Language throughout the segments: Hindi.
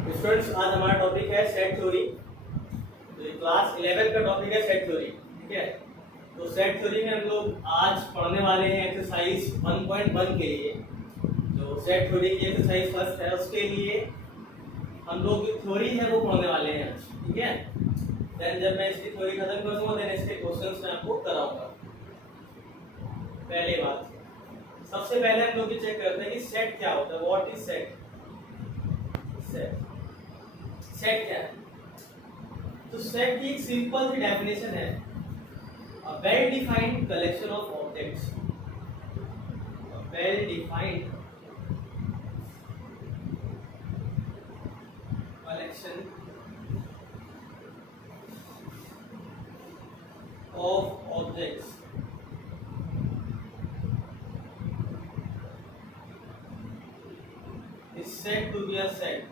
स्टूडेंट्स, आज हमारा टॉपिक है सेट थ्योरी। तो ये क्लास 11 का टॉपिक है सेट थ्योरी। ठीक है, तो सेट थ्योरी में हम लोग आज पढ़ने वाले हैं एक्सरसाइज 1.1 के लिए। जो सेट थ्योरी की एक्सरसाइज फर्स्ट है उसके लिए हम लोग जो थ्योरी है वो पढ़ने वाले हैं आज। ठीक है, देन जब मैं इसकी थ्योरी खत्म कर दूंगा देन इसके क्वेश्चंस मैं आपको कराऊंगा। पहले बात, सबसे पहले हम लोग ये चेक करते हैं कि सेट क्या होता है। What is set? सेट क्या है? तो सेट की एक सिंपल सी डेफिनेशन है, a well defined collection of objects. Well defined collection of objects is said to be a set।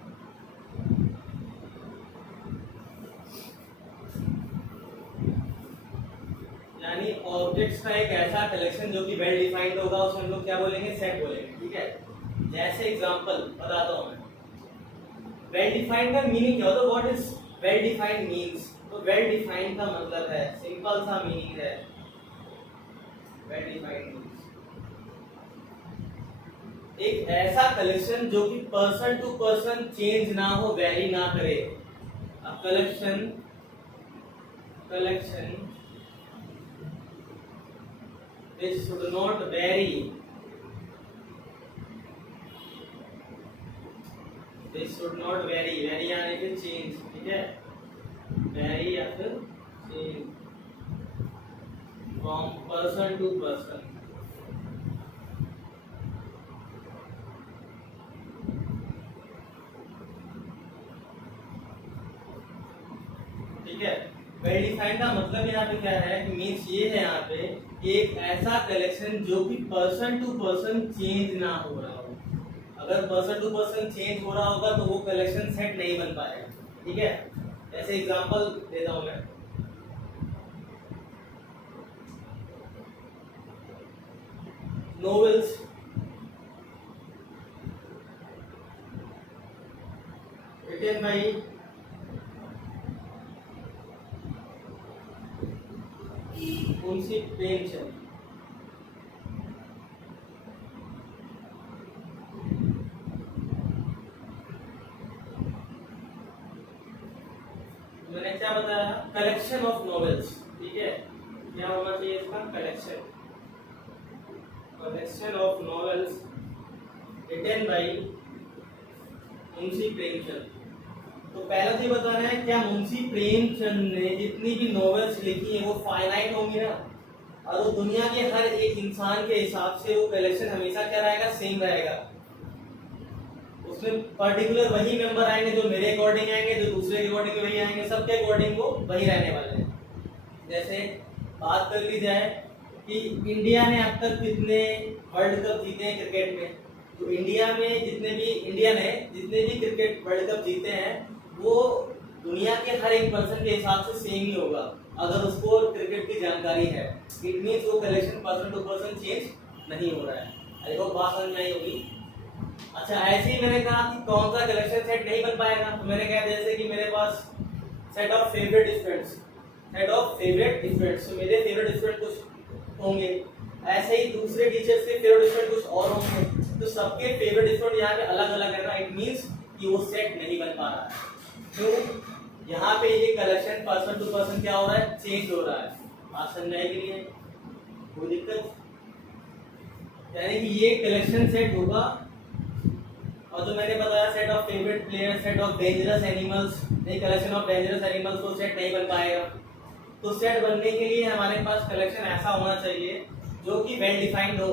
यानी ऑब्जेक्ट्स का एक ऐसा कलेक्शन जो कि वेल डिफाइंड होगा, उसे हम लोग क्या बोलेंगे? सेट बोलेंगे। ठीक है, जैसे एग्जांपल बताता हूं मैं। वेल डिफाइंड का मीनिंग क्या होता है? What is well defined means? तो वेल डिफाइंड का मतलब है, सिंपल सा मीनिंग है, वेल डिफाइंड मींस एक ऐसा कलेक्शन जो कि पर्सन टू पर्सन चेंज ना हो, वेरी ना करे। Collection which should not vary, vary यानी कि चेंज। ठीक है, vary या फिर change from person to person। ठीक है, वेल डिफाइंड का मतलब यहाँ पे क्या है कि मीन्स ये है यहाँ पे एक ऐसा कलेक्शन जो कि पर्सन टू पर्सन चेंज ना हो रहा हो। अगर पर्सन टू पर्सन चेंज हो रहा होगा तो वो कलेक्शन सेट नहीं बन पाएगा। ठीक है, जैसे एग्जांपल देता हूं मैं। Novels written by Munshi Premchand. मैंने क्या बताया? Collection of novels. ठीक है, क्या होना चाहिए इसका? Collection of novels written by Munshi Premchand. तो पहला तो ये बताना है क्या मुंशी प्रेमचंद ने जितनी भी नॉवेल्स लिखी है वो फाइनाइट होंगी ना, और वो दुनिया के हर एक इंसान के हिसाब से वो कलेक्शन हमेशा क्या रहेगा? सेम रहेगा। उसमें पर्टिकुलर वही मेंबर आएंगे जो मेरे अकॉर्डिंग आएंगे, जो दूसरे के अकॉर्डिंग वही आएंगे, सबके अकॉर्डिंग वो वही रहने वाले हैं। जैसे बात कर ली जाए कि इंडिया ने अब तक कितने वर्ल्ड कप जीते हैं क्रिकेट में, तो इंडिया में जितने भी क्रिकेट वर्ल्ड कप जीते हैं वो दुनिया के हर एक पर्सन के हिसाब से सेम ही होगा अगर उसको क्रिकेट की जानकारी है। इट मींस वो collection person to person change नहीं हो रहा है। आई होप बात समझ में आई होगी। अच्छा, ऐसे ही मैंने कहा कि कौन सा कलेक्शन सेट नहीं बन पाएगा, तो मैंने कहा जैसे कि मेरे पास सेट ऑफ फेवरेट स्टूडेंट्स, तो मेरे फेवरेट स्टूडेंट कुछ होंगे, ऐसे ही दूसरे टीचर्स के फेवरेट स्टूडेंट कुछ और होंगे, तो सबके फेवरेट स्टूडेंट यहाँ पे अलग अलग है ना। इट मींस कि वो सेट नहीं बन पा रहा है। क्यों? यहाँ पे ये कलेक्शन पर्सन टू पर्सन क्या हो रहा है? चेंज हो रहा है। बात समझाने के लिए कोई दिक्कत? यानी कि ये कलेक्शन सेट होगा। और जो मैंने बताया set of favourite player, set of dangerous animals, नहीं कलेक्शन ऑफ डेंजरस एनिमल्स, तो सेट नहीं बन पाएगा। तो सेट बनने के लिए हमारे पास कलेक्शन ऐसा होना चाहिए जो कि वेल डिफाइंड हो।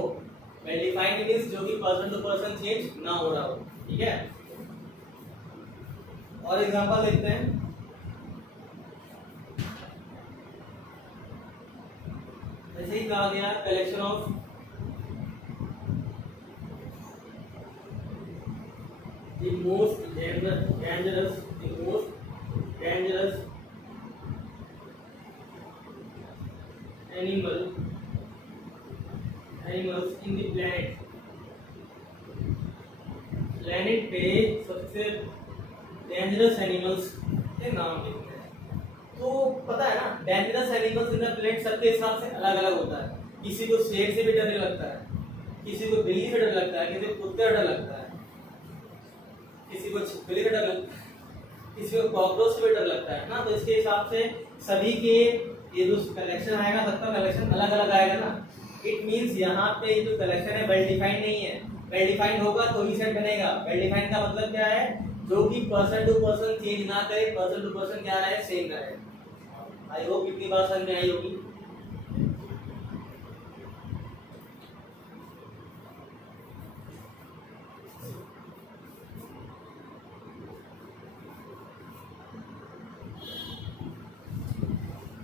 वेल डिफाइंड मींस जो कि पर्सन टू पर्सन चेंज ना हो रहा हो। ठीक है, और एग्जांपल देखते हैं। जैसे ही कहा गया collection of the most dangerous animals in the planet पे सबसे डेंजरस एनिमल्स के नाम लिखते हैं। तो पता है ना, dangerous animals in the planet सबके हिसाब से अलग अलग होता है। किसी को शेर से भी डर लगता है, किसी को बिल्ली से डर लगता है, किसी को कुत्ते से डर लगता है, किसी को छिपकली से डर लगता है, किसी को कॉकरोच से भी डर लगता है ना। तो इसके हिसाब से सभी के ये जो कलेक्शन आएगा, सबका कलेक्शन अलग अलग आएगा ना। इट मींस यहाँ पे जो कलेक्शन है वेल डिफाइंड नहीं है। वेल डिफाइंड होगा तो ही सेट बनेगा। वेल डिफाइंड का मतलब क्या है, जो कि पर्सन टू पर्सन चेंज ना करे, पर्सन टू पर्सन क्या रहे, सेम रहे। आई होप इतनी बात समझ में आई होगी।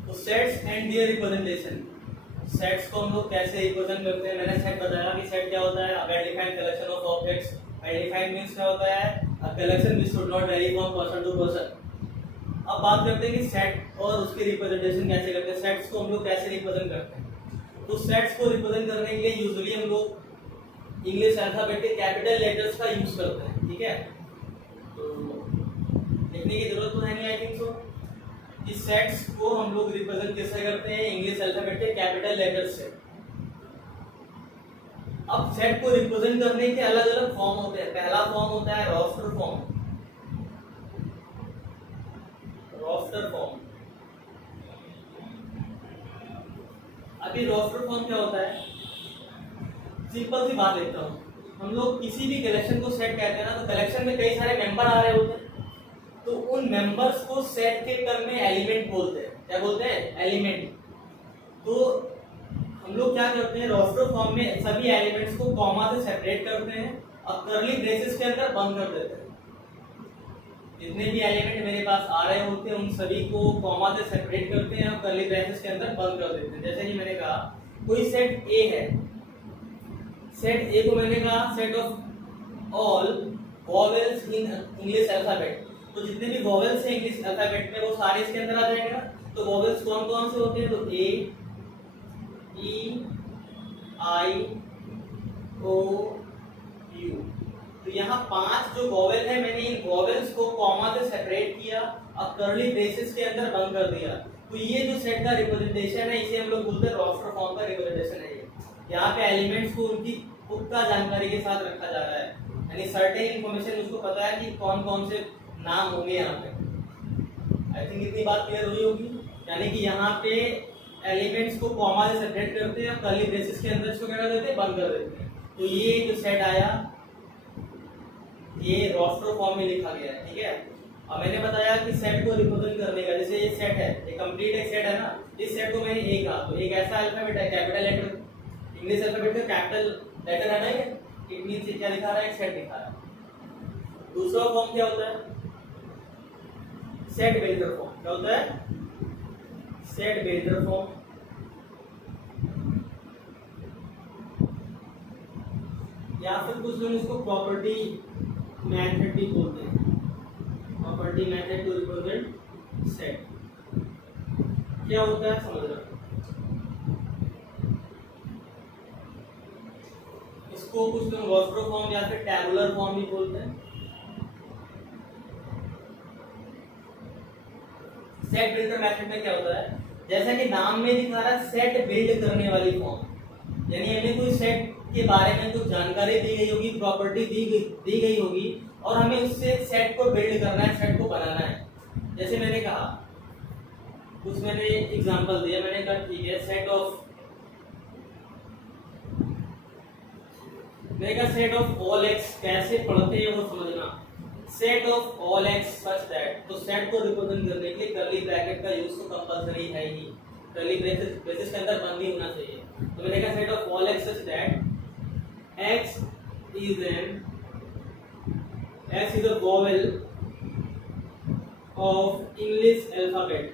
तो sets and their representation, sets को हम लोग कैसे रिप्रेजेंट करते हैं। मैंने सेट बताया कि सेट क्या होता है, well defined collection of objects. Well defined means क्या होता है, a collection which should not vary from person to person. अब बात करते हैं कि सेट और उसकी रिप्रेजेंटेशन कैसे करते हैं, सेट्स को हम लोग कैसे रिप्रेजेंट करते हैं। तो सेट्स को रिप्रेजेंट करने के लिए यूजुअली हम लोग इंग्लिश अल्फाबेट के कैपिटल लेटर्स का यूज करते हैं, ठीक है। तो लिखने की जरूरत तो है नहीं, आई थिंक सो। इस सेट्स को हम लोग रिप्रेजेंट कैसे करते हैं, इंग्लिश अल्फाबेट के कैपिटल लेटर्स से। अब सेट को रिप्रेजेंट करने के अलग अलग फॉर्म होते हैं। पहला फॉर्म होता है रोस्टर फॉर्म। रोस्टर फॉर्म, अभी रोस्टर फॉर्म क्या होता है, सिंपल सी बात देखता हूँ। हम लोग किसी भी कलेक्शन को सेट कहते हैं ना, तो कलेक्शन में कई सारे मेंबर आ रहे होते हैं, तो उन मेंबर्स को सेट के टर्म में एलिमेंट बोलते हैं। क्या बोलते हैं, एलिमेंट। तो हम लोग क्या करते हैं, रोस्टर फॉर्म में सभी एलिमेंट्स को कॉमा से सेपरेट करते हैं और कर्ली ब्रेसेस के अंदर बंद कर देते हैं। जितने भी एलिमेंट मेरे पास आ रहे होते हैं उन सभी को कॉमा से सेपरेट करते हैं और कर्ली ब्रेसेस के अंदर बंद कर देते हैं। जैसे कि मैंने कहा कोई सेट ए है, सेट ए को मैंने कहा set of all vowels in English alphabet. तो जितने भी वॉवेल्स हैं इंग्लिश अल्फाबेट में वो सारे इसके अंदर आ जाएंगे ना। तो वॉवेल्स कौन कौन से होते हैं, तो ए, ई, आई, ओ, यू। तो यहाँ 5 जो वॉवेल है, मैंने इन वॉवेल्स को कॉमा से सेपरेट किया और कर्ली ब्रेसेस के अंदर बंद कर दिया। तो ये जो सेट का रिप्रेजेंटेशन है इसे हम लोग बोलते हैं रोस्टर फॉर्म का रिप्रेजेंटेशन है। यहाँ पे एलिमेंट्स को उनकी पुख्ता जानकारी के साथ रखा जा रहा है, यानी सर्टेन इन्फॉर्मेशन उसको पता है कि कौन कौन से नाम होंगे यहाँ पे। आई थिंक इतनी बात क्लियर हुई होगी। यानी कि यहाँ पे एलिमेंट्स को कॉमा से सेपरेट करते हैं, कर्ली ब्रेसेस के अंदर इसको क्या कर देते हैं, बंद कर देते हैं। तो ये जो सेट आया ये रोस्टर फॉर्म में लिखा गया है, ठीक है। अब मैंने बताया कि सेट को रिप्रेजेंट करने का, जैसे ये सेट है, ये कंप्लीट एक सेट है ना। इस सेट को मैंने ए कहा, तो एक ऐसा अल्फाबेट है, कैपिटल लेटर, इंग्लिश अल्फाबेट का कैपिटल लेटर है ना ये। इट मींस ये क्या दिखा रहा है, एक सेट दिखा रहा है। दूसरा फॉर्म क्या होता है, सेट बिल्डर फॉर्म। क्या होता है, सेट बिल्डर फॉर्म। या फिर कुछ लोग इसको प्रॉपर्टी मेथड भी बोलते हैं, property method to represent set. क्या होता है समझ रहे, इसको कुछ लोग रोस्टर फॉर्म या फिर टैबुलर फॉर्म भी बोलते हैं। सेट बिल्डर मेथड में क्या होता है, जैसा कि नाम में दिखा रहा है सेट बिल्ड करने वाली फॉर्म, यानी हमें कोई सेट के बारे में कुछ जानकारी दी गई होगी, प्रॉपर्टी दी गई होगी और हमें उससे सेट को बिल्ड करना है, सेट को बनाना है। जैसे मैंने कहा, कुछ मैंने एग्जांपल दिया, मैंने कहा ठीक है सेट ऑफ, मैंने कहा सेट ऑफ ऑल एक्स कैसे पढ़ते हैं वो समझना। Set of all x such that, तो सेट को रिप्रेजेंट करने के लिए कर्ली ब्रैकेट का यूज तो कंपलसरी है ही, कर्ली ब्रेसेस के अंदर बंद ही होना चाहिए। तो मैंने कहा set of all x such that x is a vowel of English alphabet.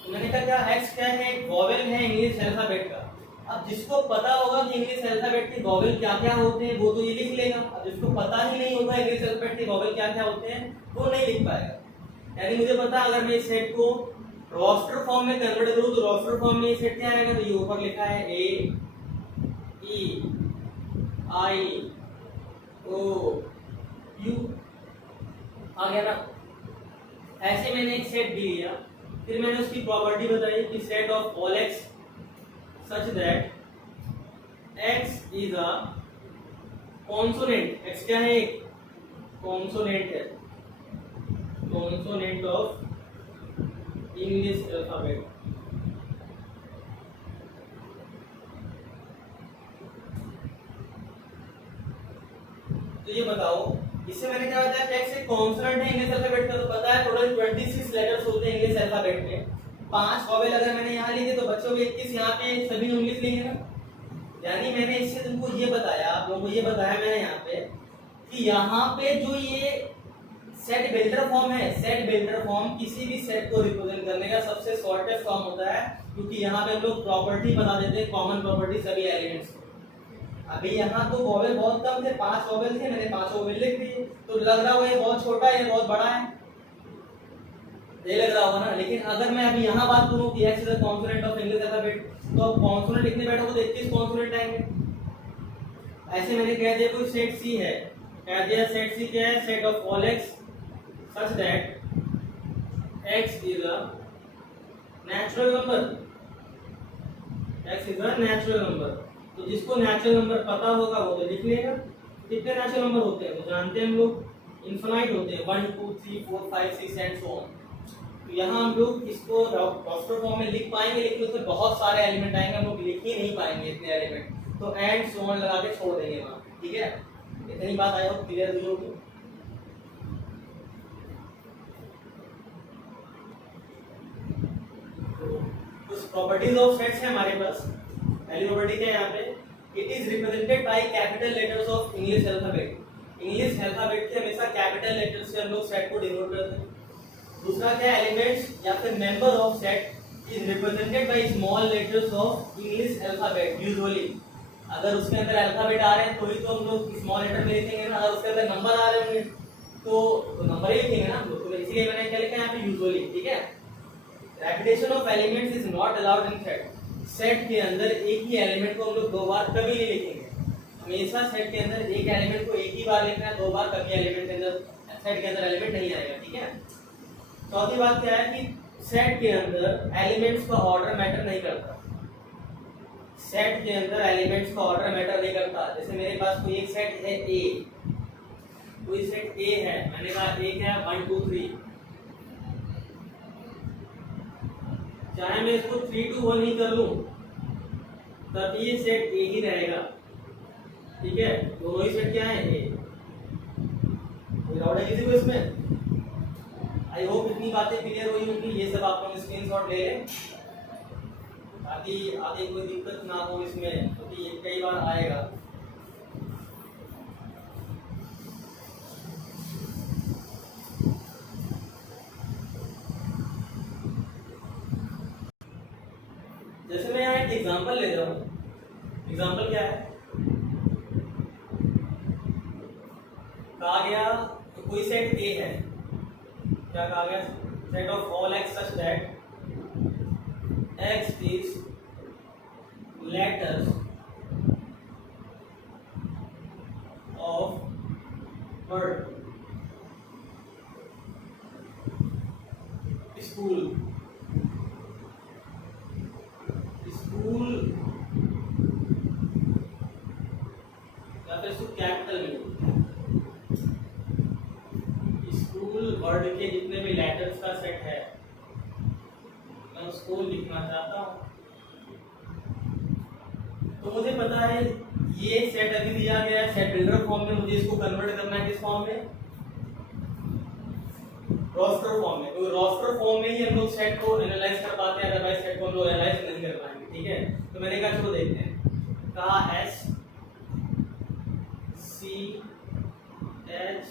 तो मैंने कहा क्या x क्या है, एक वॉवेल है इंग्लिश अल्फाबेट का। अब जिसको पता होगा कि इंग्लिश अल्फाबेट के वॉवेल क्या क्या होते हैं वो तो ये लिख लेगा। अब जिसको पता ही नहीं होगा इंग्लिश अल्फाबेट के वॉवेल क्या क्या होते हैं वो नहीं लिख पाएगा। यानी मुझे पता, अगर मैं इस सेट को रोस्टर फॉर्म में कन्वर्ट करूँ तो रोस्टर फॉर्म में सेट क्या आएगा, तो ये ऊपर लिखा है ए ई आई ओ यू आ गया ना। ऐसे मैंने एक सेट दी लिया, फिर मैंने उसकी प्रॉपर्टी बताई कि set of all x such that x is a consonant. X क्या है, एक कॉन्सोनेंट है, कॉन्सोनेंट ऑफ इंग्लिश अल्फाबेट। तो ये बताओ, इससे मैंने क्या बताया कि एक्स एक कॉन्सोनेंट है इंग्लिश अल्फाबेट का, तो पता है टोटल 26 लेटर्स होते हैं इंग्लिश अल्फाबेट में। 5 वॉवेल अगर मैंने यहाँ लिखे तो बच्चों के 21 यहाँ पे सभी इंग्लिश लिखे ना। यानी मैंने इससे तुमको ये बताया, आप लोगों को ये बताया मैंने यहाँ पे कि यहाँ पे जो ये सेट बिल्डर फॉर्म है, सेट बिल्डर फॉर्म किसी भी सेट को रिप्रेजेंट करने का सबसे शॉर्टेस्ट फॉर्म होता है, क्योंकि यहाँ पे हम लोग प्रॉपर्टी बता देते हैं, कॉमन प्रॉपर्टी सभी एलिमेंट्स को। अभी यहाँ तो वॉवेल बहुत कम थे, 5 वॉवेल थे, मैंने 5 वॉवेल लिख दिए, तो लग रहा होगा ये बहुत छोटा है, ये बहुत बड़ा है, ये लग रहा होगा ना। लेकिन अगर मैं अभी यहाँ बात करूँ कि x is the consonant of English alphabet, तो अब कॉन्सोनेंट लिखने बैठोगे तो 21 कॉन्सोनेंट आएंगे। ऐसे मैंने कह दिया कोई सेट सी है, कह दिया सेट सी क्या है, set of all x such that x is a natural number, x is a natural number। तो जिसको नेचुरल नंबर पता होगा वो तो लिख लेगा। कितने नेचुरल नंबर होते हैं तो जानते हैं हम लोग, इनफिनाइट होते हैं, 1 2 3 4 5 6 एंड सो ऑन। तो यहाँ हम लोग इसको रोस्टर फॉर्म में लिख पाएंगे, लेकिन उसमें बहुत सारे एलिमेंट आएंगे, हम लोग लिख ही नहीं पाएंगे इतने एलिमेंट, तो एंड सो ऑन लगा के छोड़ देंगे वहाँ। ठीक है, इतनी बात आई हो क्लियर हुई होगी। कुछ प्रॉपर्टीज ऑफ सेट्स है हमारे पास। पहली प्रॉपर्टी क्या है यहाँ पे, it is represented by capital letters of English alphabet. English alphabet के हमेशा कैपिटल लेटर्स से हम लोग सेट को डिनोट करते हैं। दूसरा क्या, एलिमेंट्स या फिर member of set is represented by small letters of English alphabet usually. अगर उसके अंदर अल्फाबेट आ रहे हैं तो ही तो हम लोग स्मॉल लेटर में लिखेंगे ना, अगर उसके अंदर नंबर आ रहे होंगे तो नंबर ही लिखेंगे ना हम लोग। तो इसलिए मैंने क्या लिखा है यहाँ पे यूजुअली। ठीक है, repetition of elements is not allowed in set. Set के अंदर एक ही एलिमेंट को हम लोग 2 बार कभी नहीं लिखेंगे। हमेशा सेट के अंदर एक एलिमेंट को एक ही बार लिखना है, 2 बार कभी एलिमेंट के अंदर, सेट के अंदर एलिमेंट नहीं आएगा। ठीक है, चौथी बात क्या है कि सेट के अंदर एलिमेंट्स का ऑर्डर मैटर नहीं करता। सेट के अंदर एलिमेंट्स का ऑर्डर मैटर नहीं करता। जैसे मेरे पास कोई एक सेट है ए, कोई सेट ए है, मैंने कहा ए क्या है 1 2 3, चाहे मैं इसको 3 2 1 ही कर लूं तब ये सेट ए ही रहेगा। ठीक है, दोनों ही सेट क्या है ए। कोई डाउट है किसी को इसमें? आई होप इतनी बातें क्लियर हुई होंगी। ये सब आप लोग स्क्रीनशॉट ले लें ताकि आगे कोई दिक्कत ना हो इसमें, क्योंकि ये कई बार आएगा। जैसे मैं यहाँ एक एग्जांपल ले रहा हूँ। एग्जांपल क्या है, कहा गया तो कोई सेट ए है, क्या कहा गया, set of all x such that x is letters of word school. School या फिर इसको कैपिटल में, स्कूल वर्ड के जितने भी लेटर्स का सेट है मैं उसको लिखना चाहता हूँ। तो मुझे पता है ये सेट अभी दिया गया है सेट बिल्डर फॉर्म में, मुझे इसको कन्वर्ट करना है किस फॉर्म में, रोस्टर फॉर्म में। तो रोस्टर फॉर्म में ही हम लोग सेट को एनालाइज कर पाते हैं, अदरवाइज सेट को हम लोग एनालाइज नहीं कर पाएंगे। ठीक है, तो मैंने कहा चलो देखते हैं। कहा S C H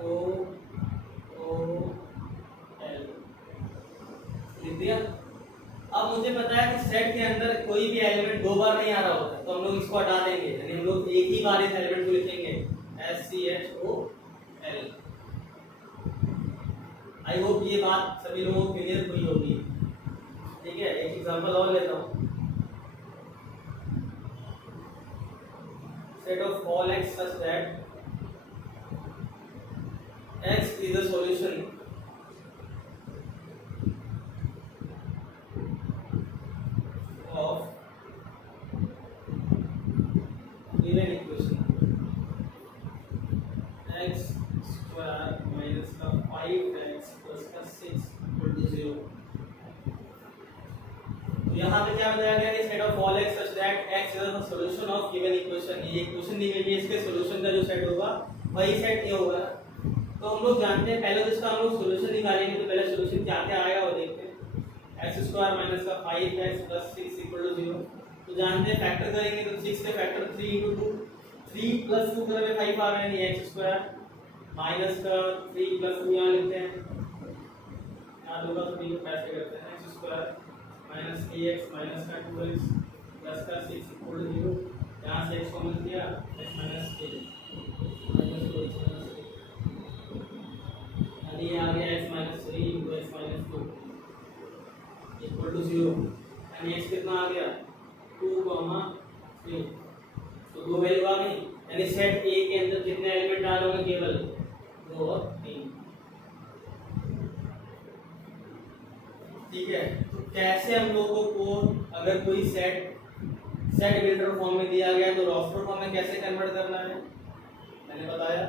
O O L लिख दिया। अब मुझे पता है कि सेट के अंदर कोई भी एलिमेंट 2 बार नहीं आ रहा होता, तो हम लोग इसको हटा देंगे, यानी हम लोग एक ही बार इस एलिमेंट को लिखेंगे S C H O L. I hope ये बात सभी लोगों को क्लियर हुई होगी। एग्जांपल और लेता हूँ। Set of all x such that x is a solution of given equation x square minus का 5x plus का 6 equal to 0। तो यहाँ पे क्या बताया गया कि set of all x such that x is a solution of given equation। ये इक्वेशन दी गई है, इसके सॉल्यूशन का जो सेट होगा वही सेट ये होगा। तो हम लोग जानते हैं, पहले तो इसका हम लोग सॉल्यूशन निकालेंगे, तो पहले सॉल्यूशन क्या क्या आएगा वो देखते हैं। x स्क्वायर माइनस का 5x प्लस 6 इक्वल टू 0। तो जानते हैं फैक्टर करेंगे तो 6 के फैक्टर 3 * 2, 3 + 2 करेंगे 5 आ रहा है, x स्क्वायर माइनस का 3 + 2 यहाँ लिखते हैं, यहाँ होगा तो 3 को कैसे करते हैं, x square minus 3x minus का 2x प्लस का 6 इक्वल टू 0। यहाँ से x कॉमन किया, x माइनस 3 माइनस 2x ये आ गया x minus 3 into x minus 2 equal to 0। यानी x कितना आ गया 2, 3। तो दो वैल्यू आ गई, यानी सेट A के अंदर कितने एलिमेंट आ रहे होंगे, केवल 2 और 3। ठीक है, तो कैसे हम लोगों को अगर कोई सेट बिल्डर फॉर्म में दिया गया तो रोस्टर फॉर्म में कैसे कन्वर्ट करना है मैंने बताया,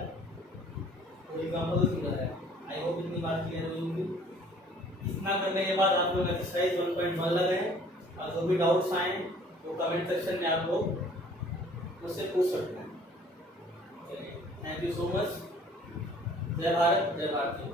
कोई एग्जांपल तो समझाया। आई होप इतनी बात क्लियर हो होगी। इतना करने के बाद आप लोग एक्सरसाइज 1.1 लगाएं, और जो भी डाउट्स आए वो कमेंट सेक्शन में आप लोग मुझसे पूछ सकते हैं। चलिए, थैंक यू सो मच। जय भारत, जय भारत।